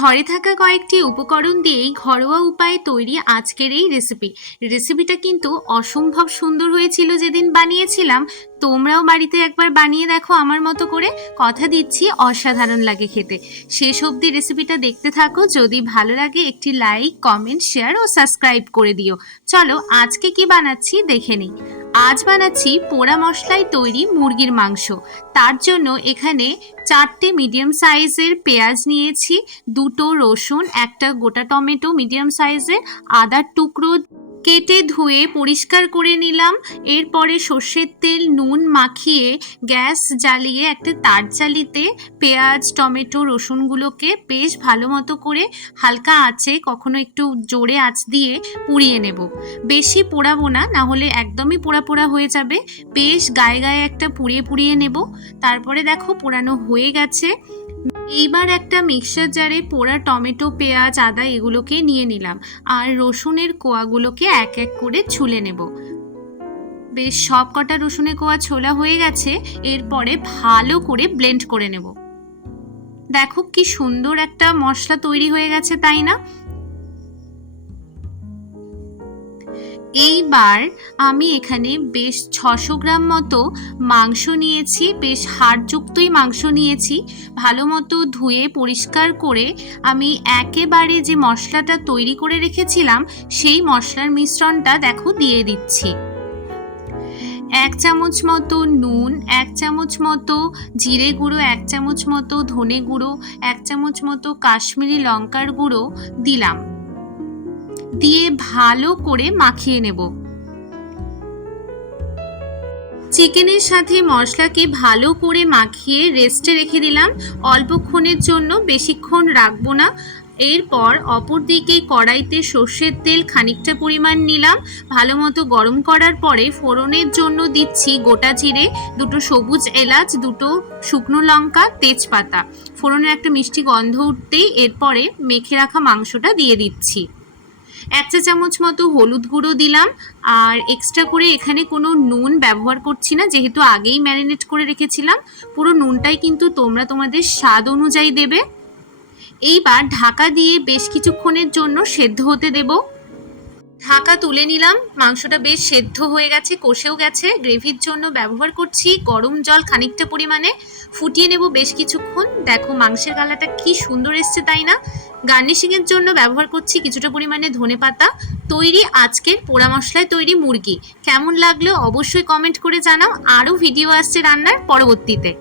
ঘরে থাকা কয়েকটি উপকরণ দিয়েই ঘরোয়া উপায়ে তৈরি আজকের এই রেসিপিটা কিন্তু অসম্ভব সুন্দর হয়েছিল যেদিন বানিয়েছিলাম। তোমরাও বাড়িতে একবার বানিয়ে দেখো আমার মতো করে, কথা দিচ্ছি অসাধারণ লাগে খেতে। শেষ অবধি রেসিপিটা দেখতে থাকো, যদি ভালো লাগে একটি লাইক, কমেন্ট, শেয়ার ও সাবস্ক্রাইব করে দিও। চলো আজকে কি বানাচ্ছি দেখে নিই। আজ বানাচ্ছি পোড়া মশলায় তৈরি মুরগির মাংস। তার জন্য এখানে 4টে মিডিয়াম সাইজের পেঁয়াজ নিয়েছি, 2টো রসুন, একটা গোটা টমেটো মিডিয়াম সাইজের, আদার টুকরো কেটে ধুয়ে পরিষ্কার করে নিলাম। এরপরে সর্ষের তেল নুন মাখিয়ে গ্যাস জ্বালিয়ে একটা তার জালিতে পেঁয়াজ টমেটো রসুনগুলোকে বেশ ভালো মতো করে হালকা আঁচে, কখনো একটু জোরে আঁচ দিয়ে পুড়িয়ে নেব। বেশি পোড়াবো না, না হলে একদমই পোড়া পোড়া হয়ে যাবে। বেশ গায়ে গায়ে একটা পুড়িয়ে নেব। তারপরে দেখো পোড়ানো হয়ে গেছে। এইবার একটা মিক্সার জারে পোড়া টমেটো পেঁয়াজ আদা এগুলোকে নিয়ে নিলাম, আর রসুনের কোয়াগুলোকে এক এক করে ছুলে নেব। বেশ সব কটা রসুনের কোয়া ছোলা হয়ে গেছে। এরপরে ভালো করে ব্লেন্ড করে নেব। দেখো কি সুন্দর একটা মশলা তৈরি হয়ে গেছে, তাই না? এইবার আমি এখানে বেশ 600 গ্রাম মতো মাংস নিয়েছি, বেশ হাড়যুক্তই মাংস নিয়েছি। ভালো মতো ধুয়ে পরিষ্কার করে আমি একেবারে যে মশলাটা তৈরি করে রেখেছিলাম সেই মশলার মিশ্রণটা দেখো দিয়ে দিচ্ছি। 1 চামচ মতো নুন, 1 চামচ মতো জিরে গুঁড়ো, 1 চামচ মতো ধনে গুঁড়ো, 1 চামচ মতো কাশ্মীরি লঙ্কার গুঁড়ো দিলাম, দিয়ে ভালো করে মাখিয়ে নেব। চিকেনের সাথে মশলাকে ভালো করে মাখিয়ে রেস্টে রেখে দিলাম অল্পক্ষণের জন্য, বেশিক্ষণ রাখবো না। এরপর অপর দিকে কড়াইতে সর্ষের তেল খানিকটা পরিমাণ নিলাম, ভালো মতো গরম করার পরে ফোড়নের জন্য দিচ্ছি গোটা জিরে, 2টো সবুজ এলাচ, 2টো শুকনো লঙ্কা, তেজপাতা। ফোড়নের একটা মিষ্টি গন্ধ উঠতেই এরপরে মেখে রাখা মাংসটা দিয়ে দিচ্ছি। 1 চা চামচ মতো হলুদ গুঁড়ো দিলাম, আর এক্সট্রা করে এখানে কোনো নুন ব্যবহার করছি না, যেহেতু আগেই ম্যারিনেট করে রেখেছিলাম। পুরো নুনটাই কিন্তু তোমরা তোমাদের স্বাদ অনুযায়ী দেবে। এইবার ঢাকা দিয়ে বেশ কিছুক্ষণের জন্য সেদ্ধ হতে দেব। ঢাকা তুলে নিলাম, মাংসটা বেশ সেদ্ধ হয়ে গেছে, কষেও গেছে। গ্রেভির জন্য ব্যবহার করছি গরম জল খানিকটা পরিমাণে, ফুটিয়ে নেব বেশ কিছুক্ষণ। দেখো মাংসের কালারটা কি সুন্দর এসছে, তাই না? গার্নিশিংয়ের জন্য ব্যবহার করছি কিছুটা পরিমাণে ধনেপাতা। তৈরি আজকের পোড়া মশলায় তৈরি মুরগি। কেমন লাগলো অবশ্যই কমেন্ট করে জানাও। আরও ভিডিও আসছে রান্নার পরবর্তীতে।